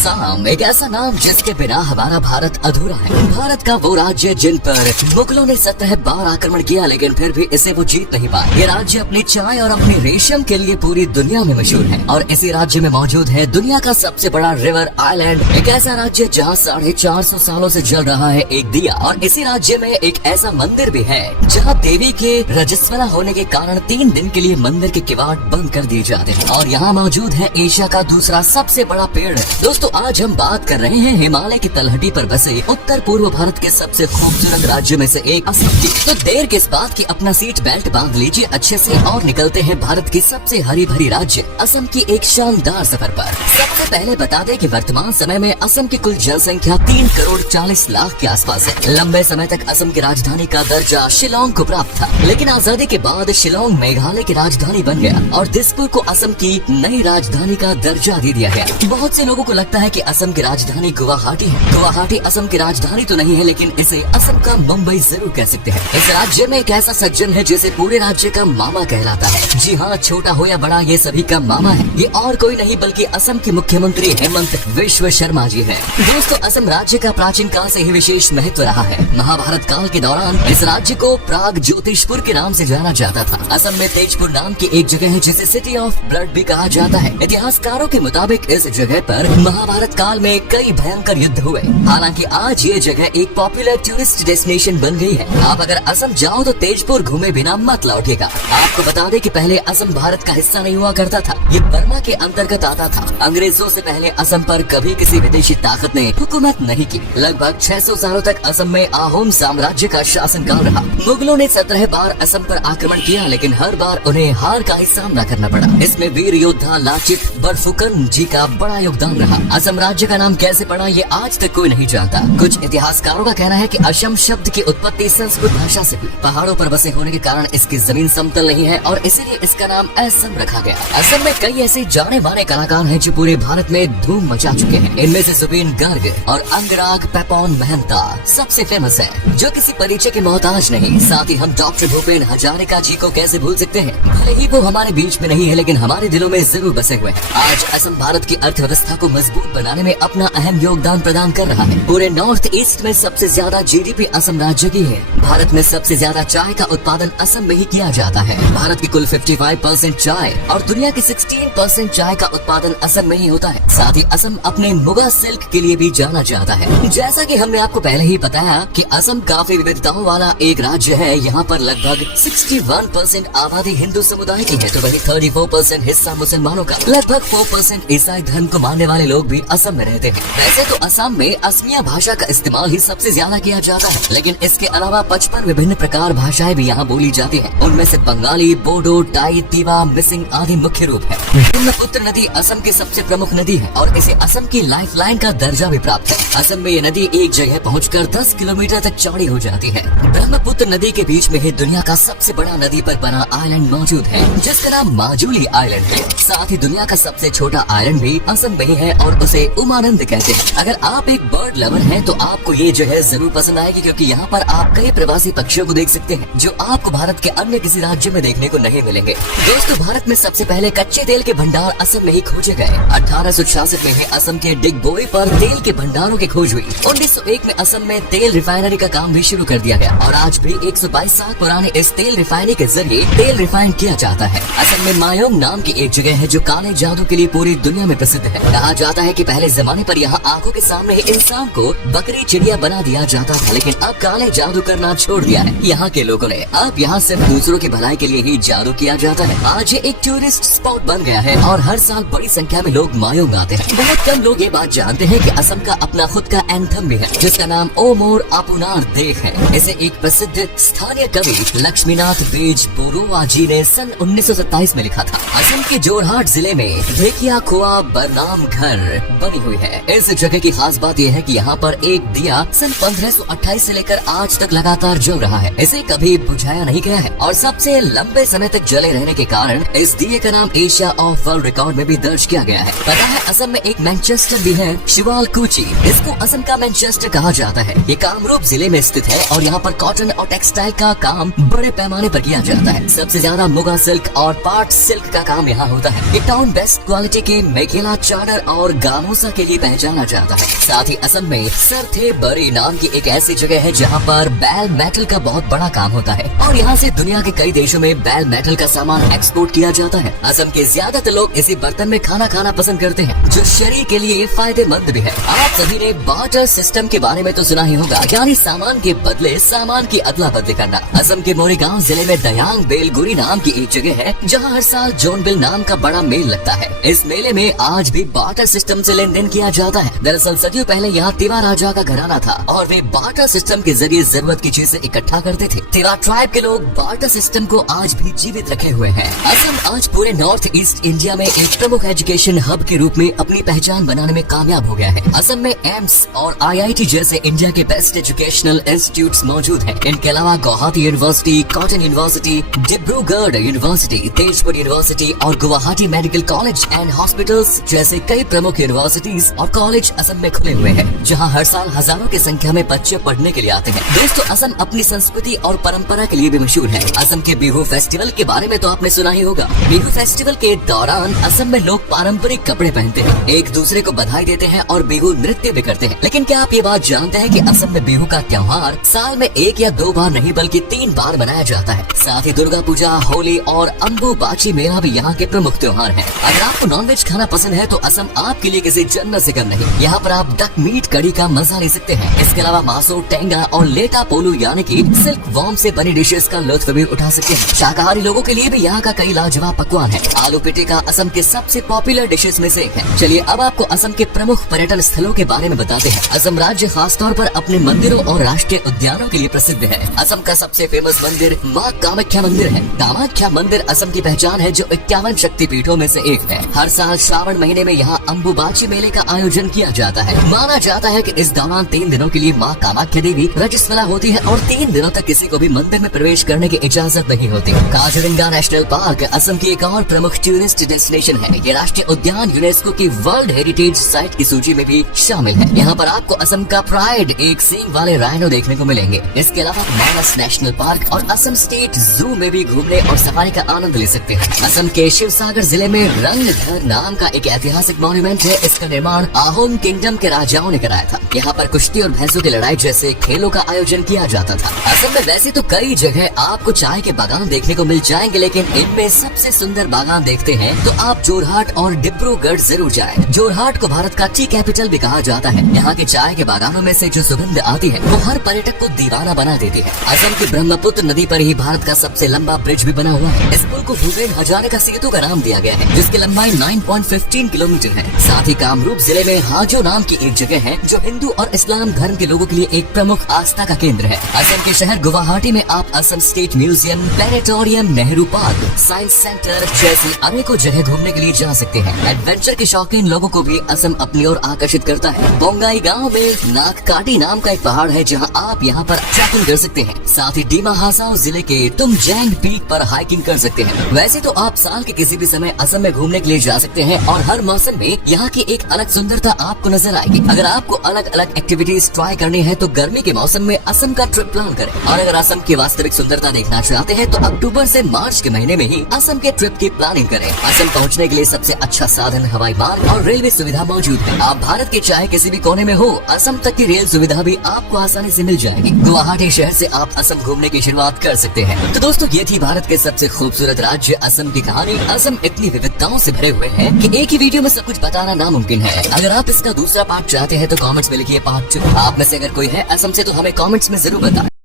असम एक ऐसा नाम जिसके बिना हमारा भारत अधूरा है। भारत का वो राज्य जिन पर मुगलों ने 17 बार आक्रमण किया, लेकिन फिर भी इसे वो जीत नहीं पाए। ये राज्य अपनी चाय और अपनी रेशम के लिए पूरी दुनिया में मशहूर है और इसी राज्य में मौजूद है दुनिया का सबसे बड़ा रिवर आइलैंड। एक ऐसा राज्य जहाँ 450 सालों से जल रहा है एक दिया। और इसी राज्य में एक ऐसा मंदिर भी है जहाँ देवी के रजस्वला होने के कारण 3 दिन के लिए मंदिर के किवाड़ बंद कर दिए जाते हैं। और यहाँ मौजूद है एशिया का दूसरा सबसे बड़ा पेड़। दोस्तों, आज हम बात कर रहे हैं हिमालय की तलहटी पर बसे उत्तर पूर्व भारत के सबसे खूबसूरत राज्य में से एक असम की। तो देर किस बात की, अपना सीट बेल्ट बांध लीजिए अच्छे से और निकलते हैं भारत की सबसे हरी भरी राज्य असम की एक शानदार सफर पर। सबसे पहले बता दें कि वर्तमान समय में असम की कुल जनसंख्या 3 करोड़ 40 लाख के आसपास है। लंबे समय तक असम की राजधानी का दर्जा शिलोंग को प्राप्त था, लेकिन आजादी के बाद शिलोंग मेघालय की राजधानी बन गया और दिसपुर को असम की नई राजधानी का दर्जा दे दिया गया। बहुत से लोगों को लगता है कि असम की राजधानी गुवाहाटी है। गुवाहाटी असम की राजधानी तो नहीं है, लेकिन इसे असम का मुंबई जरूर कह सकते हैं। इस राज्य में एक ऐसा सज्जन है जिसे पूरे राज्य का मामा कहलाता है। जी हाँ, छोटा हो या बड़ा, ये सभी का मामा है। ये और कोई नहीं बल्कि असम के मुख्यमंत्री हेमंत विश्व शर्मा जी है। दोस्तों, असम राज्य का प्राचीन काल से ही विशेष महत्व रहा है। महाभारत काल के दौरान इस राज्य को प्राग ज्योतिषपुर के नाम से जाना जाता था। असम में तेजपुर नाम की एक जगह है जिसे सिटी ऑफ ब्लड भी कहा जाता है। इतिहासकारों के मुताबिक इस जगह पर महाभारत काल में कई भयंकर युद्ध हुए। हालांकि आज ये जगह एक पॉपुलर टूरिस्ट डेस्टिनेशन बन गई है। आप अगर असम जाओ तो तेजपुर घूमे बिना मत लौटेगा। आपको बता दें कि पहले असम भारत का हिस्सा नहीं हुआ करता था, ये बर्मा के अंतर्गत आता था। अंग्रेजों से पहले असम पर कभी किसी विदेशी ताकत ने हुकूमत नहीं की। लगभग 600 सालों तक असम में आहोम साम्राज्य का शासनकाल रहा। मुगलों ने 17 बार असम पर आक्रमण किया, लेकिन हर बार उन्हें हार का ही सामना करना पड़ा। इसमें वीर योद्धा लाचित बरफुकन जी का बड़ा योगदान रहा। असम राज्य का नाम कैसे पड़ा ये आज तक कोई नहीं जानता। कुछ इतिहासकारों का कहना है कि असम शब्द की उत्पत्ति संस्कृत भाषा से हुई। पहाड़ों पर बसे होने के कारण इसकी जमीन समतल नहीं है और इसीलिए इसका नाम असम रखा गया। असम में कई ऐसे जाने माने कलाकार हैं जो पूरे भारत में धूम मचा चुके हैं। इनमें से जुबिन गर्ग और अंगराग पेपॉन महंता सबसे फेमस है, जो किसी परिचय के मोहताज नहीं। साथ ही हम डॉक्टर भूपेन हजारिका जी को कैसे भूल सकते हैं। भले ही वो हमारे बीच में नहीं है, लेकिन हमारे दिलों में जरूर बसे हुए हैं। आज असम भारत की अर्थव्यवस्था को मजबूत बनाने में अपना अहम योगदान प्रदान कर रहा है। पूरे नॉर्थ ईस्ट में सबसे ज्यादा जीडीपी असम राज्य की है। भारत में सबसे ज्यादा चाय का उत्पादन असम में ही किया जाता है। भारत की कुल 55% चाय और दुनिया की 16% चाय का उत्पादन असम में ही होता है। साथ ही असम अपने मुगा सिल्क के लिए भी जाना जाता है। जैसा कि हमने आपको पहले ही बताया कि असम काफी विविधताओं वाला एक राज्य है। यहाँ पर लगभग 61% आबादी हिंदू समुदाय की है, तो वही 34% हिस्सा मुसलमानों का। लगभग 4% ईसाई धर्म को मानने वाले लोग भी असम में रहते हैं। वैसे तो असम में असमिया भाषा का इस्तेमाल ही सबसे ज्यादा किया जाता है, लेकिन इसके अलावा 55 विभिन्न प्रकार भाषाएं भी यहाँ बोली जाती हैं। उनमें से बंगाली, बोडो, टाई, तिवा, मिसिंग आदि मुख्य रूप है। ब्रह्मपुत्र नदी असम की सबसे प्रमुख नदी है और इसे असम की लाइफलाइन का दर्जा भी प्राप्त है। असम में ये नदी एक जगह पहुंचकर 10 किलोमीटर तक चौड़ी हो जाती है। ब्रह्मपुत्र नदी के बीच में ही दुनिया का सबसे बड़ा नदी पर बना आइलैंड मौजूद है, जिसका नाम माजुली आइलैंड है। साथ ही दुनिया का सबसे छोटा आइलैंड भी असम में ही है और उसे उमानंद कहते हैं। अगर आप एक बर्ड लवर हैं तो आपको ये जगह जरूर पसंद आएगी, क्योंकि यहाँ पर आप कई प्रवासी पक्षियों को देख सकते हैं जो आपको भारत के अन्य किसी राज्य में देखने को नहीं मिलेंगे। दोस्तों, भारत में सबसे पहले कच्चे तेल के भंडार असम में ही खोजे गए। 1866 में ही असम के डिगबोई पर तेल के भंडारों की खोज हुई। 1901 में असम में तेल रिफाइनरी का काम भी शुरू कर दिया गया और आज भी 122 साल पुराने इस तेल रिफाइनरी के जरिए तेल रिफाइन किया जाता है। असम में मायोंग नाम की एक जगह है जो काले जादू के लिए पूरी दुनिया में प्रसिद्ध है। कहा जाता है कि पहले जमाने पर यहाँ आंखों के सामने ही इंसान को बकरी चिड़िया बना दिया जाता था, लेकिन अब काले जादू करना छोड़ दिया है यहाँ के लोगों ने। अब यहाँ सिर्फ दूसरों की भलाई के लिए ही जादू किया जाता है। आज ये एक टूरिस्ट स्पॉट बन गया है और हर साल बड़ी संख्या में लोग मायोंग आते हैं। बहुत कम लोग ये बात जानते हैं कि असम का अपना खुद का एंथम भी है, जिसका नाम ओ मोर अपुनार देख है। इसे एक प्रसिद्ध स्थानीय कवि लक्ष्मीनाथ बेज बोरोवा जी ने सन 1927 में लिखा था। असम के जोरहाट जिले में ढेकिया खोआ बरनाम घर बनी हुई है। इस जगह की खास बात यह है कि यहाँ पर एक दिया सन 1528 से लेकर आज तक लगातार जल रहा है। इसे कभी बुझाया नहीं गया है और सबसे लंबे समय तक जले रहने के कारण इस दिए का नाम एशिया ऑफ वर्ल्ड रिकॉर्ड में भी दर्ज किया गया है। पता है, असम में एक मैनचेस्टर भी है, शिवालकुची। इसको असम का मैनचेस्टर कहा जाता है। ये कामरूप जिले में स्थित है और यहाँ पर कॉटन और टेक्सटाइल का काम बड़े पैमाने पर किया जाता है। सबसे ज्यादा मुगा सिल्क और पाट सिल्क का काम यहाँ होता है। ये टाउन बेस्ट क्वालिटी के मेखेला, चादर और गामोसा के लिए पहचाना जाता है। साथ ही असम में सरथे बरी नाम की एक ऐसी जगह है जहाँ पर बैल मेटल का बहुत बड़ा काम होता है और यहाँ से दुनिया के कई देशों में बैल मेटल का सामान एक्सपोर्ट किया जाता है। असम के ज्यादातर लोग इसी बर्तन में खाना खाना पसंद करते हैं, जो शरीर के लिए फायदेमंद भी है। आप सभी ने बार्टर सिस्टम के बारे में तो सुना ही होगा, यानी सामान के बदले सामान की अदला बदली करना। असम के मोरीगांव जिले में दयांग बेलगुरी नाम की एक जगह है जहाँ हर साल जोनबिल नाम का बड़ा मेल लगता है। इस मेले में आज भी बार्टर सिस्टम से लेन देन किया जाता है। दरअसल सदियों पहले यहाँ तिवा राजा का घराना था और वे बार्टर सिस्टम के जरिए जरूरत की चीजें इकट्ठा करते थे। तिवा ट्राइब के लोग बार्टर सिस्टम को आज भी जीवित रखे हुए हैं। असम आज पूरे नॉर्थ ईस्ट इंडिया में एक प्रमुख एजुकेशन हब के रूप में अपनी पहचान बनाने में कामयाब हो गया है। असम में एम्स और IIT जैसे इंडिया के बेस्ट एजुकेशनल इंस्टीट्यूट्स मौजूद हैं। इनके अलावा Guwahati university, Cotton university, Dibrugarh university, Tezpur university और Guwahati medical college and hospitals जैसे कई प्रमुख यूनिवर्सिटीज और कॉलेज असम में खुले हुए हैं, जहां हर साल हजारों की संख्या में बच्चे पढ़ने के लिए आते हैं। दोस्तों, असम अपनी संस्कृति और परंपरा के लिए भी मशहूर है। असम के बिहू फेस्टिवल के बारे में तो आपने सुना ही होगा। बिहू फेस्टिवल के दौरान असम में लोग पारंपरिक कपड़े पहनते हैं, एक दूसरे को बधाई देते हैं और बिहू नृत्य भी करते हैं। लेकिन क्या आप ये बात जानते हैं कि असम में बिहू का त्योहार साल में 1 या 2 बार नहीं बल्कि 3 बार मनाया जाता है। साथ ही दुर्गा पूजा, होली और अम्बुबाची मेला भी यहाँ के प्रमुख त्योहार हैं। अगर आपको नॉनवेज खाना पसंद है तो असम आपके लिए किसी जन्नत से कम नहीं। यहाँ पर आप डक मीट कड़ी का मजा ले सकते हैं। इसके अलावा मासो, टेंगा और लेटा पोलू यानी कि सिल्क वॉर्म से बनी डिशेस का लुत्फ भी उठा सकते हैं। शाकाहारी लोगों के लिए भी यहाँ का कई लाजवाब पकवान है। आलू पिटिका असम के सबसे पॉपुलर डिशेस में से एक है। चलिए अब आपको असम के प्रमुख पर्यटन स्थलों के बारे में बताते हैं। असम राज्य खास तौर पर अपने मंदिरों और राष्ट्रीय उद्यानों के लिए प्रसिद्ध है। असम का सबसे फेमस मंदिर माँ कामाख्या मंदिर है। कामाख्या मंदिर असम की पहचान है, जो 51 शक्तिपीठों में से एक है। हर साल श्रावण महीने में यहाँ अम्बुबाची मेले का आयोजन किया जाता है। माना जाता है कि इस दौरान 3 दिनों के लिए माँ कामाख्या देवी रजस्वला होती है और 3 दिनों तक किसी को भी मंदिर में प्रवेश करने की इजाजत नहीं होती। काजीरंगा नेशनल पार्क असम की एक और प्रमुख टूरिस्ट डेस्टिनेशन है। ये राष्ट्रीय उद्यान यूनेस्को की वर्ल्ड हेरिटेज साइट की सूची में भी शामिल है। यहाँ पर आपको असम का प्राइड, एक सींग वाले राइनो देखने को मिलेंगे। इसके अलावा मानस नेशनल पार्क और असम स्टेट जू में भी घूमने और सफारी का आनंद ले सकते हैं। असम के शिवसागर जिले में रंगघर नाम का एक ऐतिहासिक मॉन्यूमेंट है। इसका निर्माण आहोम किंगडम के राजाओं ने कराया था। यहाँ पर कुश्ती और भैंसों की लड़ाई जैसे खेलों का आयोजन किया जाता था। असम में वैसे तो कई जगह आपको चाय के बागान देखने को मिल जाएंगे, लेकिन इनमें सबसे सुंदर बागान देखते हैं तो आप जोरहाट और डिब्रूगढ़ जरूर जाएं। जोरहाट को भारत का टी कैपिटल भी कहा जाता है। यहाँ के चाय के बागानों में से जो सुगंध आती है वो हर पर्यटक को दीवाना बना देती है। असम की ब्रह्मपुत्र नदी पर ही भारत का सबसे लंबा ब्रिज भी बना हुआ है। इस पुल को भूपेन हजारिका सेतु का नाम दिया गया है, जिसकी लंबाई 9.15 किलोमीटर है। साथ ही कामरूप जिले में हाजो नाम की एक जगह है, जो हिंदू और इस्लाम धर्म के लोगों के लिए एक प्रमुख आस्था का केंद्र है। असम के शहर गुवाहाटी में आप Assam state museum, planetarium, Nehru park, science centre जैसी अनेकों जगह घूमने के लिए जा सकते हैं। एडवेंचर के शौकीन लोगों को भी असम अपनी ओर आकर्षित करता है। बोंगाई गांव में नागकाटी नाम का एक पहाड़ है, जहां आप यहां पर ट्रैकिंग कर सकते हैं। साथ ही डीमा हासाओ जिले के तुमजैंग पीक पर हाइकिंग कर सकते हैं। वैसे तो आप साल के किसी भी समय असम में घूमने के लिए जा सकते हैं और हर मौसम में यहाँ की एक अलग सुंदरता आपको नजर आएगी। अगर आपको अलग अलग एक्टिविटीज ट्राई करनी है तो गर्मी के मौसम में असम का ट्रिप प्लान करें। और अगर असम की वास्तविक सुंदरता देखना चाहते हैं तो अक्टूबर से मार्च के महीने में ही असम के ट्रिप की प्लानिंग करें। असम पहुँचने के लिए सबसे अच्छा साधन हवाई मार्ग और रेलवे सुविधा मौजूद है। आप भारत के चाहे किसी भी कोने में हो, असम तक की रेल सुविधा भी आपको आसानी से मिल जाएगी। गुवाहाटी शहर से आप असम घूमने की शुरुआत कर सकते हैं। तो दोस्तों, ये थी भारत के सबसे खूबसूरत राज्य असम की कहानी। असम इतनी विविधताओं से भरे हुए हैं कि एक ही वीडियो में सब कुछ बताना नामुमकिन है। अगर आप इसका दूसरा पार्ट चाहते हैं तो कमेंट्स में लिखिए पार्ट 2। आप में से अगर कोई है असम से तो हमें कमेंट्स में जरूर बताएं।